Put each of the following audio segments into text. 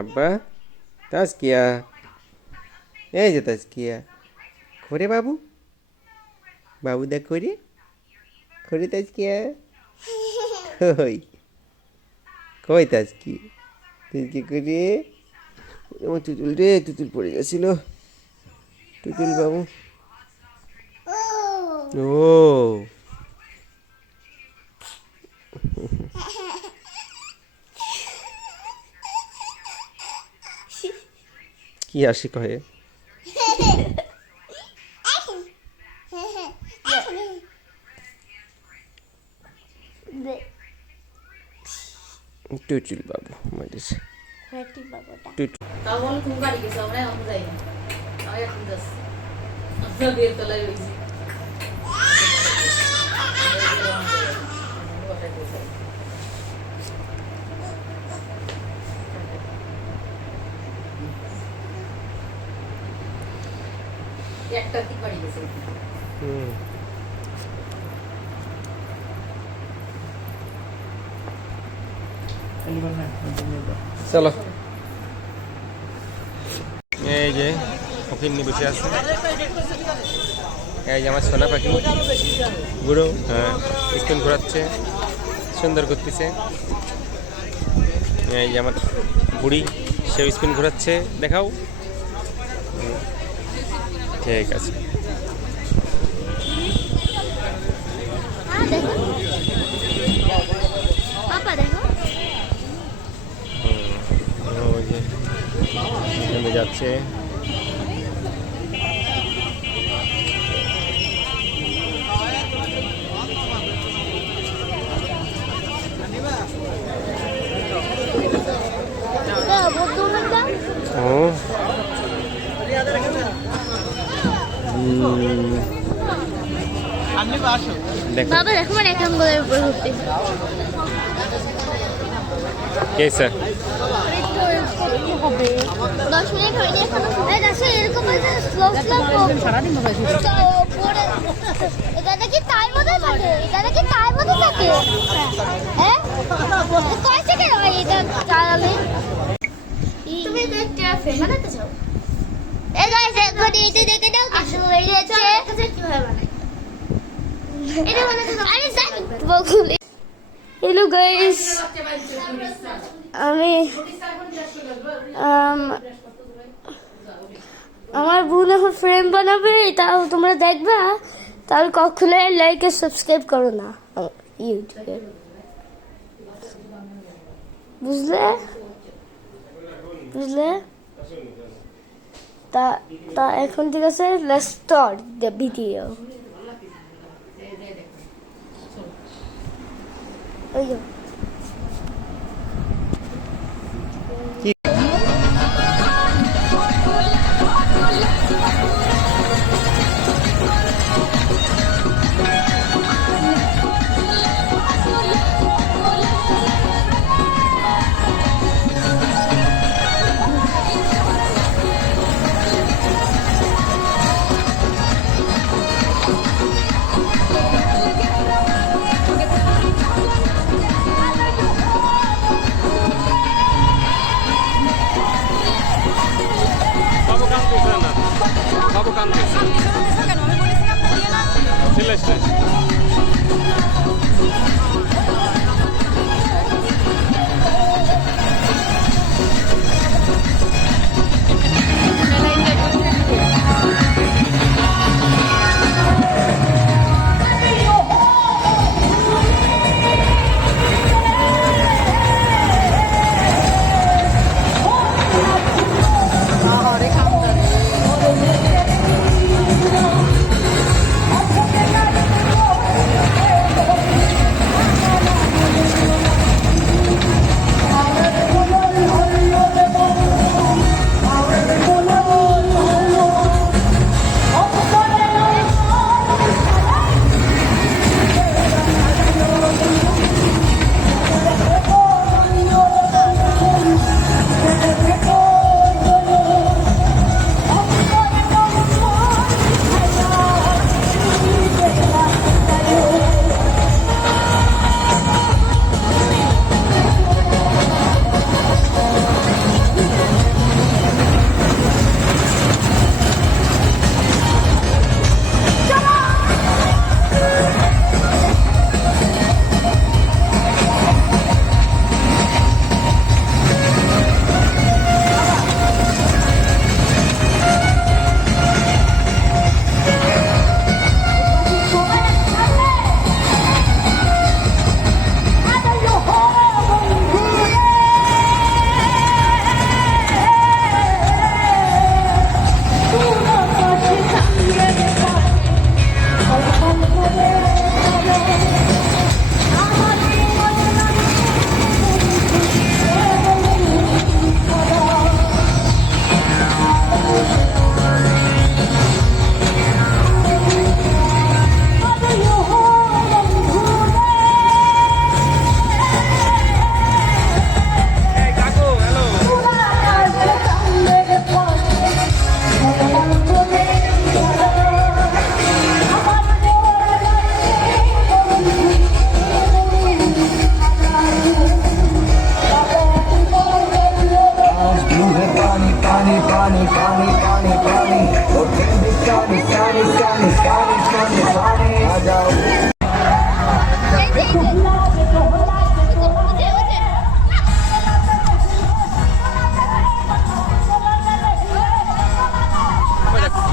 আব্বা তাজকিয়া, এই যে তাজকিয়া, করে বাবু, বাবু দেখ করে, করে তাজকিয়া, কই কই তাজকি, তাজকি করে, আমার তুতুল রে, তুতুল পড়ে গেছিল, তুতুল বাবু, ও কি আসি কহে, টুটুল বাবু মারিস, টুটুল একটা দিক বাড়ি গেছে। চলো, এই যে ফকির নিয়ে বসে আছে, এই যে আমার সোনা পাখি বুড়ো, হ্যাঁ স্পিন ঘোরাচ্ছে, সুন্দর করতেছে। এই যে আমার বুড়ি, সেও স্পিন ঘোরাচ্ছে, দেখাও। ঠিক আছে, নেমে যাচ্ছে। ও বাবা দেখো মানে এক আঙ্গুলের উপর ঘুরতে কেসে হবে 10 মিনিট হয়নি এখনো। এই দেখো এরকম আছে স্লো সারাদিন মোবাইল পড়ে। এটা নাকি তার মধ্যে থাকে, এটা নাকি তার মধ্যে থাকে। হ্যাঁ কয় সেকেন্ড হয় এটা চালালে? তুমি একটা ফ্রেম বানাতে চাও? এই গাইস একবার এটা দেখে দাও আসলে হয়ে যাচ্ছে। কাছে কিভাবে বানাই এটা বানাতে দাও। আমি জানি বকুল। হ্যালো গাইস, আমি আমার বোন এখন ফ্রেম বানাবে, তাও তোমরা দেখবা। তাহলে কখনো লাইক আর সাবস্ক্রাইব করো না ইউটিউবে, বুঝলে বুঝলে? তা এখন ঠিক আছে, লেটস স্টার্ট দ্য ভিডিও। ওই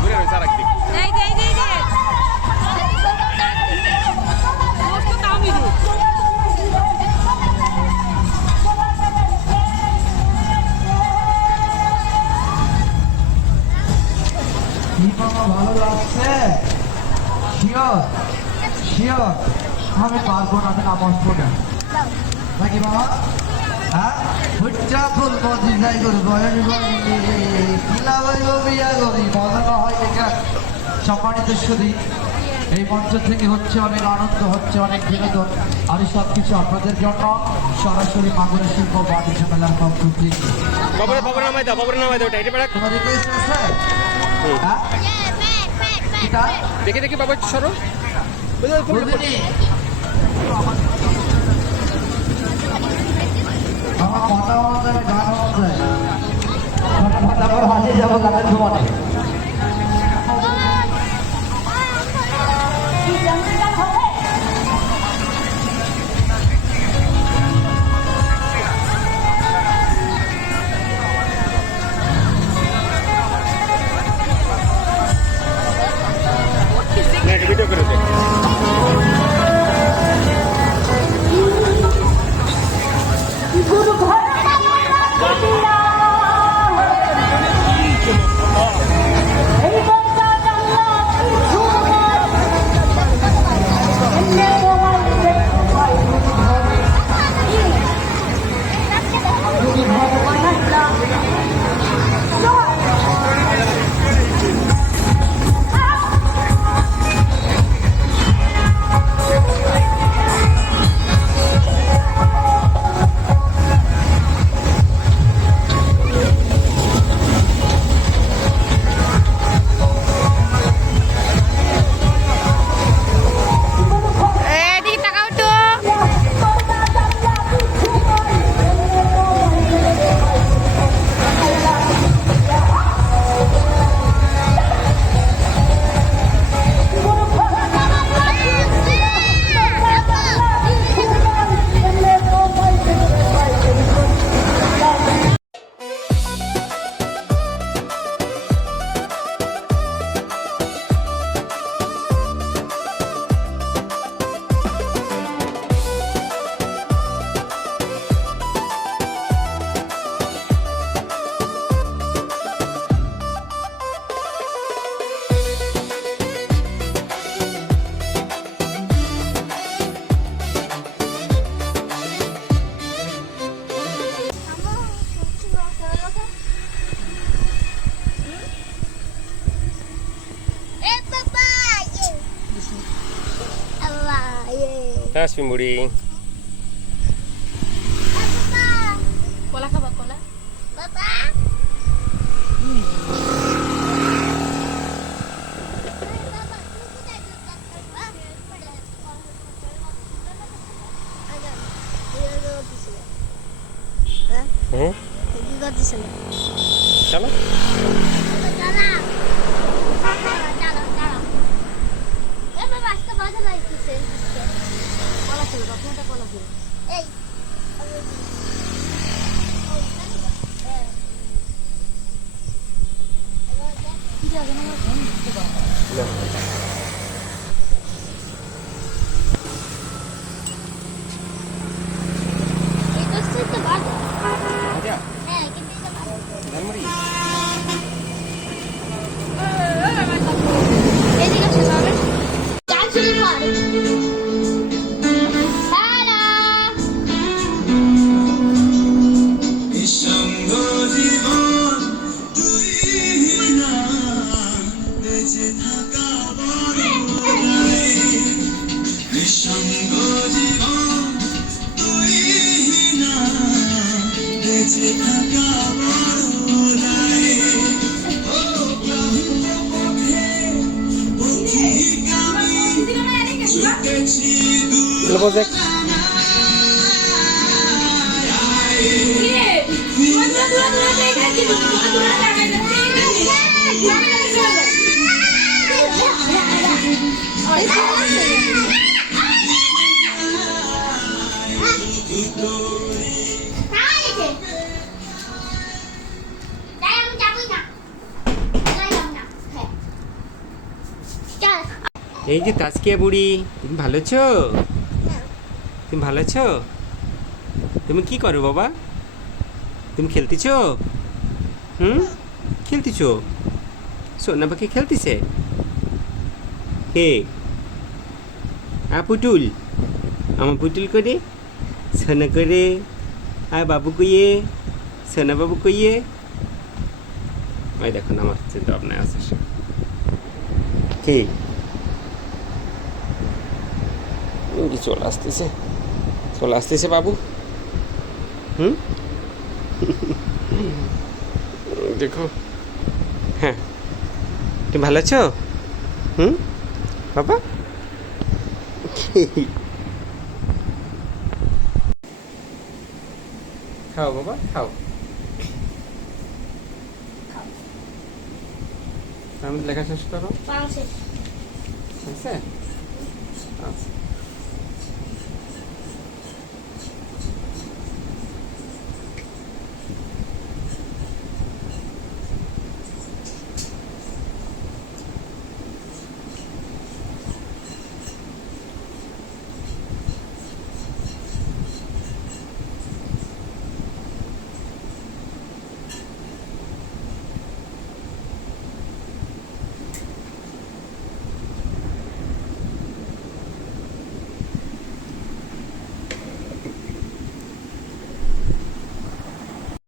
ঘুরে রয়েছে আর একদিক। কি মামা ভালো লাগছে? শিওর শিওর আমি পারবো না, আমি নামাজ পড়ে নাকি মামা? হ্যাঁ হুচ্চা ফুলবো ডিজাই করবো কিলা বলব বিয়া করি মজা না হয় দেখা। সম্মানিত সুধী, এই মঞ্চ থেকে হচ্ছে অনেক আনন্দ, হচ্ছে অনেক বিনোদন, আর এই সব কিছু আপনাদের জন্য সরাসরি মাগুরা শিল্প বাণিজ্য মেলার পক্ষ থেকে। বাবরে নামাই দাও, বাবরে নামাই দাও, এটা এটা তোমার রিকোয়েস্ট আছে? হ্যাঁ এটা দেখে দেখে বাবা একটু সরো। বুঝলি? আমার কথা অনুযায়ী গান অনুযায়ী তারপর হাজির যাবো গানের জমানে। ভিডিও করে দে। Tasbih muri. কলা খাবা কলা? চলো Lepas এই যে তাসকিয়া বুড়ি, তুমি ভালো আছো? তুমি ভালো আছো? তুমি কি করো বাবা? তুমি খেলতেছ? খেলতেছ? সোনা পাখি খেলতেছে? কে? পুতুল, আমার পুতুল করে, সোনা করে, আর বাবু কইয়ে, সোনা বাবু কইয়ে। ওই দেখুন আমার চিন্তা ভাবনায় আছে সে। কে? চলে আসতেছে বাবু। দেখো, হ্যাঁ, তুমি ভালো আছো? বাবা, খাও বাবা, খাও। আমি লেখা শেষ করো। আচ্ছা।